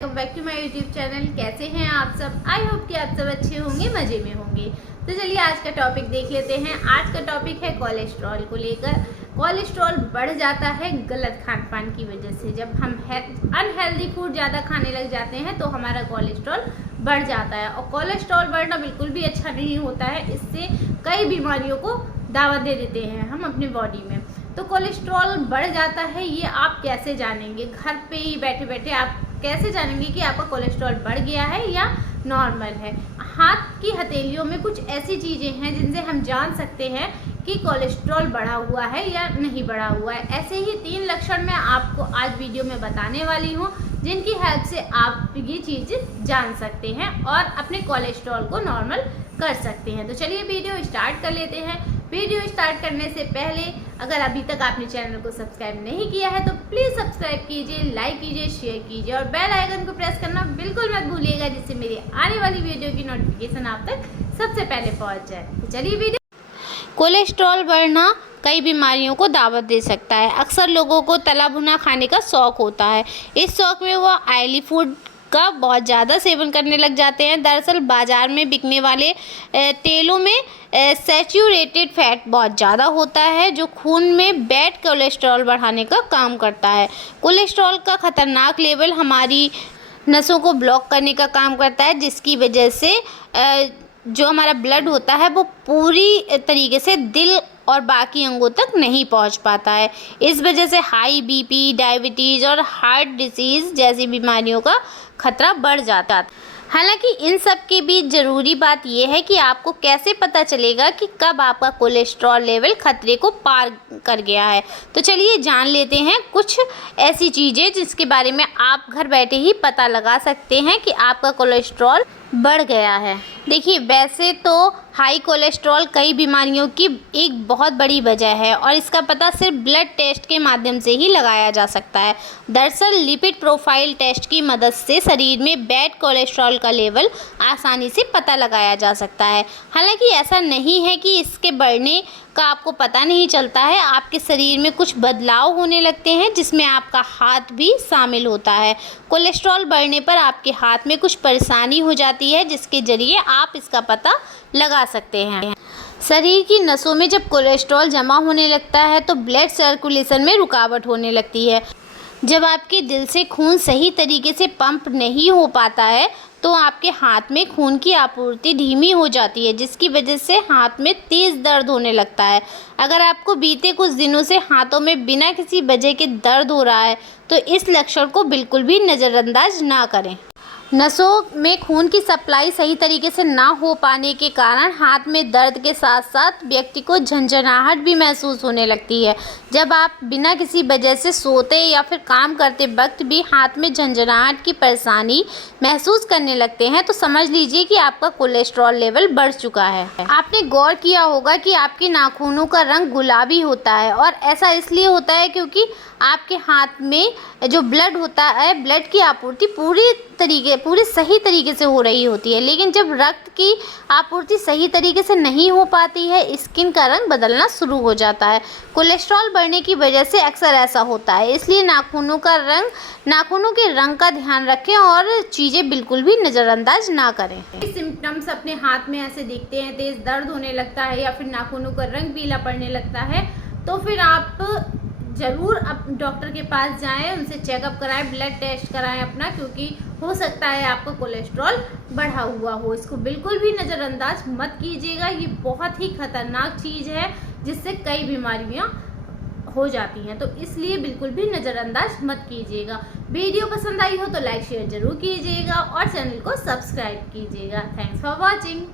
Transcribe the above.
Welcome back to my YouTube channel. कैसे हैं आप सब? आई होप कि आप सब अच्छे होंगे, मज़े में होंगे। तो चलिए आज का टॉपिक देख लेते हैं। आज का टॉपिक है कोलेस्ट्रॉल को लेकर। कोलेस्ट्रॉल बढ़ जाता है गलत खान पान की वजह से। जब हम अनहेल्दी फूड ज़्यादा खाने लग जाते हैं तो हमारा कोलेस्ट्रॉल बढ़ जाता है, और कोलेस्ट्रॉल बढ़ना बिल्कुल भी अच्छा नहीं होता है। इससे कई बीमारियों को दावत दे देते हैं हम अपनी बॉडी में। तो कोलेस्ट्रॉल बढ़ जाता है, ये आप कैसे जानेंगे? घर पे ही बैठे बैठे आप कैसे जानेंगे कि आपका कोलेस्ट्रॉल बढ़ गया है या नॉर्मल है? हाथ की हथेलियों में कुछ ऐसी चीज़ें हैं जिनसे हम जान सकते हैं कि कोलेस्ट्रॉल बढ़ा हुआ है या नहीं बढ़ा हुआ है। ऐसे ही 3 लक्षण मैं आपको आज वीडियो में बताने वाली हूँ, जिनकी हेल्प से आप ये चीज़ जान सकते हैं और अपने कोलेस्ट्रॉल को नॉर्मल कर सकते हैं। तो चलिए वीडियो स्टार्ट कर लेते हैं। वीडियो स्टार्ट करने से पहले अगर अभी तक आपने चैनल को सब्सक्राइब नहीं किया है तो प्लीज़ सब्सक्राइब कीजिए, लाइक कीजिए, शेयर कीजिए और बेल आइकन को प्रेस करना बिल्कुल मत भूलिएगा, जिससे मेरी आने वाली वीडियो की नोटिफिकेशन आप तक सबसे पहले पहुंच जाए। तो चलिए वीडियो। कोलेस्ट्रॉल बढ़ना कई बीमारियों को दावत दे सकता है। अक्सर लोगों को तला भुना खाने का शौक़ होता है। इस शौक़ में वो ऑयली फूड का बहुत ज़्यादा सेवन करने लग जाते हैं। दरअसल बाज़ार में बिकने वाले तेलों में सैचुरेटेड फैट बहुत ज़्यादा होता है, जो खून में बैड कोलेस्ट्रॉल बढ़ाने का काम करता है। कोलेस्ट्रॉल का ख़तरनाक लेवल हमारी नसों को ब्लॉक करने का काम करता है, जिसकी वजह से जो हमारा ब्लड होता है वो पूरी तरीके से दिल और बाकी अंगों तक नहीं पहुंच पाता है। इस वजह से हाई बीपी, डायबिटीज़ और हार्ट डिसीज़ जैसी बीमारियों का खतरा बढ़ जाता है। हालांकि इन सब के बीच ज़रूरी बात यह है कि आपको कैसे पता चलेगा कि कब आपका कोलेस्ट्रॉल लेवल खतरे को पार कर गया है। तो चलिए जान लेते हैं कुछ ऐसी चीज़ें जिसके बारे में आप घर बैठे ही पता लगा सकते हैं कि आपका कोलेस्ट्रॉल बढ़ गया है। देखिए, वैसे तो हाई कोलेस्ट्रॉल कई बीमारियों की एक बहुत बड़ी वजह है, और इसका पता सिर्फ ब्लड टेस्ट के माध्यम से ही लगाया जा सकता है। दरअसल लिपिड प्रोफाइल टेस्ट की मदद से शरीर में बैड कोलेस्ट्रॉल का लेवल आसानी से पता लगाया जा सकता है। हालांकि ऐसा नहीं है कि इसके बढ़ने का आपको पता नहीं चलता है। आपके शरीर में कुछ बदलाव होने लगते हैं, जिसमें आपका हाथ भी शामिल होता है। कोलेस्ट्रॉल बढ़ने पर आपके हाथ में कुछ परेशानी हो जाती है, जिसके ज़रिए आप इसका पता लगा सकते हैं। शरीर की नसों में जब कोलेस्ट्रॉल जमा होने लगता है तो ब्लड सर्कुलेशन में रुकावट होने लगती है। जब आपके दिल से खून सही तरीके से पंप नहीं हो पाता है तो आपके हाथ में खून की आपूर्ति धीमी हो जाती है, जिसकी वजह से हाथ में तेज़ दर्द होने लगता है। अगर आपको बीते कुछ दिनों से हाथों में बिना किसी वजह के दर्द हो रहा है तो इस लक्षण को बिल्कुल भी नज़रअंदाज ना करें। नसों में खून की सप्लाई सही तरीके से ना हो पाने के कारण हाथ में दर्द के साथ साथ व्यक्ति को झंझनाहट भी महसूस होने लगती है। जब आप बिना किसी वजह से सोते या फिर काम करते वक्त भी हाथ में झंझनाहट की परेशानी महसूस करने लगते हैं तो समझ लीजिए कि आपका कोलेस्ट्रॉल लेवल बढ़ चुका है। आपने गौर किया होगा कि आपके नाखूनों का रंग गुलाबी होता है, और ऐसा इसलिए होता है क्योंकि आपके हाथ में जो ब्लड होता है, ब्लड की आपूर्ति पूरी सही तरीके से हो रही होती है। लेकिन जब रक्त की आपूर्ति सही तरीके से नहीं हो पाती है, स्किन का रंग बदलना शुरू हो जाता है। कोलेस्ट्रॉल बढ़ने की वजह से अक्सर ऐसा होता है, इसलिए नाखूनों के रंग का ध्यान रखें और चीज़ें बिल्कुल भी नज़रअंदाज ना करें। सिम्टम्स अपने हाथ में ऐसे दिखते हैं, तेज़ दर्द होने लगता है या फिर नाखूनों का रंग पीला पड़ने लगता है, तो फिर आप ज़रूर अब डॉक्टर के पास जाएं, उनसे चेकअप कराएं, ब्लड टेस्ट कराएं अपना, क्योंकि हो सकता है आपका कोलेस्ट्रॉल बढ़ा हुआ हो। इसको बिल्कुल भी नज़रअंदाज मत कीजिएगा। ये बहुत ही खतरनाक चीज़ है जिससे कई बीमारियां हो जाती हैं, तो इसलिए बिल्कुल भी नज़रअंदाज मत कीजिएगा। वीडियो पसंद आई हो तो लाइक शेयर ज़रूर कीजिएगा और चैनल को सब्सक्राइब कीजिएगा। Thanks for watching.